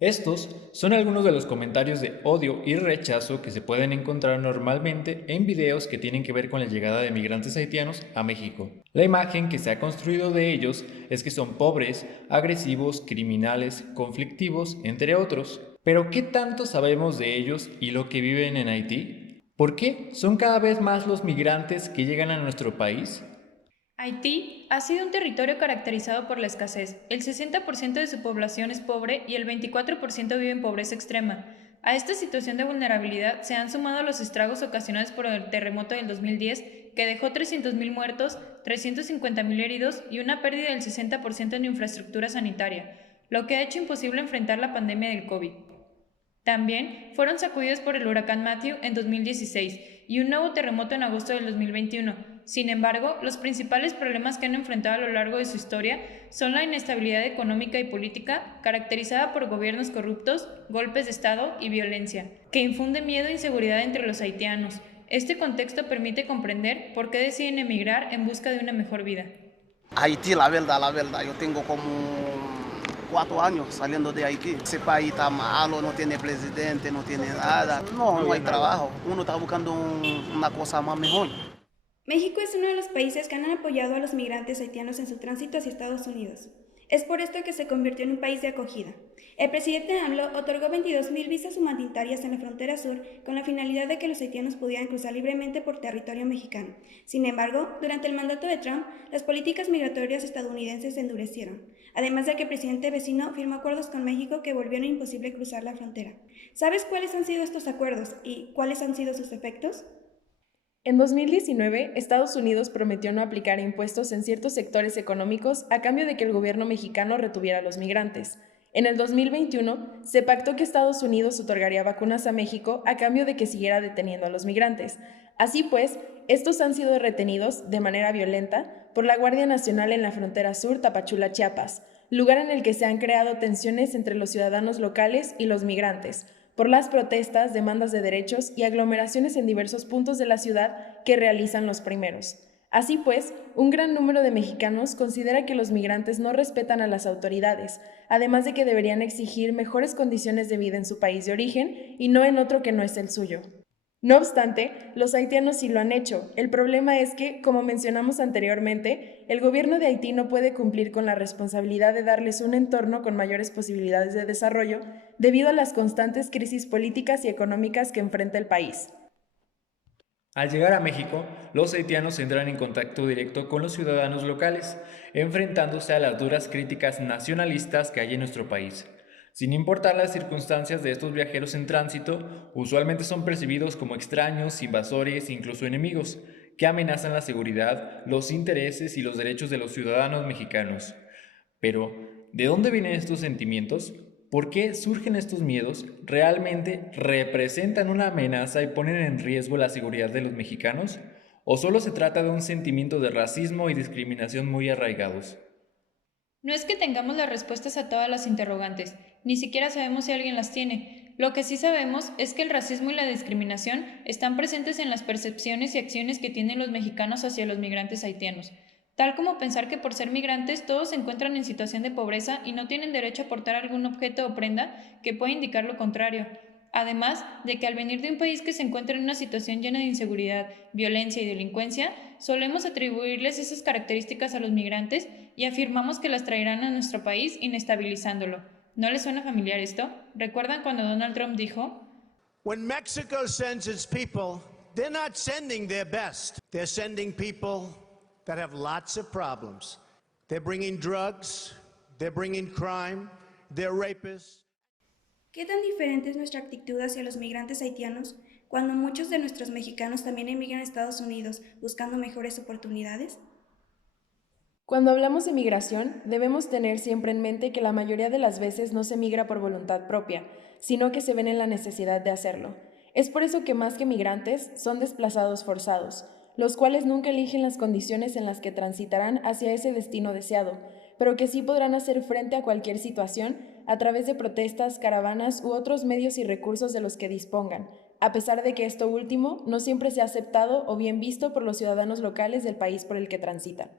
Estos son algunos de los comentarios de odio y rechazo que se pueden encontrar normalmente en videos que tienen que ver con la llegada de migrantes haitianos a México. La imagen que se ha construido de ellos es que son pobres, agresivos, criminales, conflictivos, entre otros. Pero ¿qué tanto sabemos de ellos y lo que viven en Haití? ¿Por qué son cada vez más los migrantes que llegan a nuestro país? Haití ha sido un territorio caracterizado por la escasez. El 60% de su población es pobre y el 24% vive en pobreza extrema. A esta situación de vulnerabilidad se han sumado los estragos ocasionados por el terremoto del 2010, que dejó 300.000 muertos, 350.000 heridos y una pérdida del 60% en infraestructura sanitaria, lo que ha hecho imposible enfrentar la pandemia del COVID. También fueron sacudidos por el huracán Matthew en 2016 y un nuevo terremoto en agosto del 2021. Sin embargo, los principales problemas que han enfrentado a lo largo de su historia son la inestabilidad económica y política, caracterizada por gobiernos corruptos, golpes de Estado y violencia, que infunde miedo e inseguridad entre los haitianos. Este contexto permite comprender por qué deciden emigrar en busca de una mejor vida. Haití, la verdad, yo tengo como 4 años saliendo de Haití. Ese país está malo, no tiene presidente, no tiene nada. No, no hay trabajo. Uno está buscando una cosa más mejor. México es uno de los países que han apoyado a los migrantes haitianos en su tránsito hacia Estados Unidos. Es por esto que se convirtió en un país de acogida. El presidente AMLO otorgó 22.000 visas humanitarias en la frontera sur con la finalidad de que los haitianos pudieran cruzar libremente por territorio mexicano. Sin embargo, durante el mandato de Trump, las políticas migratorias estadounidenses se endurecieron, además de que el presidente vecino firmó acuerdos con México que volvieron imposible cruzar la frontera. ¿Sabes cuáles han sido estos acuerdos y cuáles han sido sus efectos? En 2019, Estados Unidos prometió no aplicar impuestos en ciertos sectores económicos a cambio de que el gobierno mexicano retuviera a los migrantes. En el 2021, se pactó que Estados Unidos otorgaría vacunas a México a cambio de que siguiera deteniendo a los migrantes. Así pues, estos han sido retenidos de manera violenta por la Guardia Nacional en la frontera sur Tapachula-Chiapas, lugar en el que se han creado tensiones entre los ciudadanos locales y los migrantes, por las protestas, demandas de derechos y aglomeraciones en diversos puntos de la ciudad que realizan los primeros. Así pues, un gran número de mexicanos considera que los migrantes no respetan a las autoridades, además de que deberían exigir mejores condiciones de vida en su país de origen y no en otro que no es el suyo. No obstante, los haitianos sí lo han hecho. El problema es que, como mencionamos anteriormente, el gobierno de Haití no puede cumplir con la responsabilidad de darles un entorno con mayores posibilidades de desarrollo debido a las constantes crisis políticas y económicas que enfrenta el país. Al llegar a México, los haitianos entran en contacto directo con los ciudadanos locales, enfrentándose a las duras críticas nacionalistas que hay en nuestro país. Sin importar las circunstancias de estos viajeros en tránsito, usualmente son percibidos como extraños, invasores, incluso enemigos, que amenazan la seguridad, los intereses y los derechos de los ciudadanos mexicanos. Pero, ¿de dónde vienen estos sentimientos? ¿Por qué surgen estos miedos? ¿Realmente representan una amenaza y ponen en riesgo la seguridad de los mexicanos? ¿O solo se trata de un sentimiento de racismo y discriminación muy arraigados? No es que tengamos las respuestas a todas las interrogantes, ni siquiera sabemos si alguien las tiene. Lo que sí sabemos es que el racismo y la discriminación están presentes en las percepciones y acciones que tienen los mexicanos hacia los migrantes haitianos, tal como pensar que por ser migrantes todos se encuentran en situación de pobreza y no tienen derecho a portar algún objeto o prenda que pueda indicar lo contrario. Además de que al venir de un país que se encuentra en una situación llena de inseguridad, violencia y delincuencia, solemos atribuirles esas características a los migrantes y afirmamos que las traerán a nuestro país inestabilizándolo. ¿No les suena familiar esto? ¿Recuerdan cuando Donald Trump dijo: When Mexico sends its people, they're not sending their best. They're sending people that have lots of problems. They're bringing drugs, they're bringing crime, they're rapists. ¿Qué tan diferente es nuestra actitud hacia los migrantes haitianos cuando muchos de nuestros mexicanos también emigran a Estados Unidos buscando mejores oportunidades? Cuando hablamos de migración, debemos tener siempre en mente que la mayoría de las veces no se migra por voluntad propia, sino que se ven en la necesidad de hacerlo. Es por eso que más que migrantes, son desplazados forzados, los cuales nunca eligen las condiciones en las que transitarán hacia ese destino deseado, pero que sí podrán hacer frente a cualquier situación a través de protestas, caravanas u otros medios y recursos de los que dispongan, a pesar de que esto último no siempre sea aceptado o bien visto por los ciudadanos locales del país por el que transitan.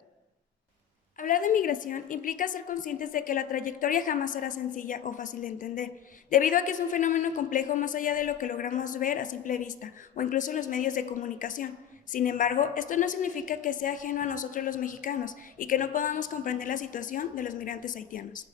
Hablar de migración implica ser conscientes de que la trayectoria jamás será sencilla o fácil de entender, debido a que es un fenómeno complejo más allá de lo que logramos ver a simple vista o incluso en los medios de comunicación. Sin embargo, esto no significa que sea ajeno a nosotros los mexicanos y que no podamos comprender la situación de los migrantes haitianos.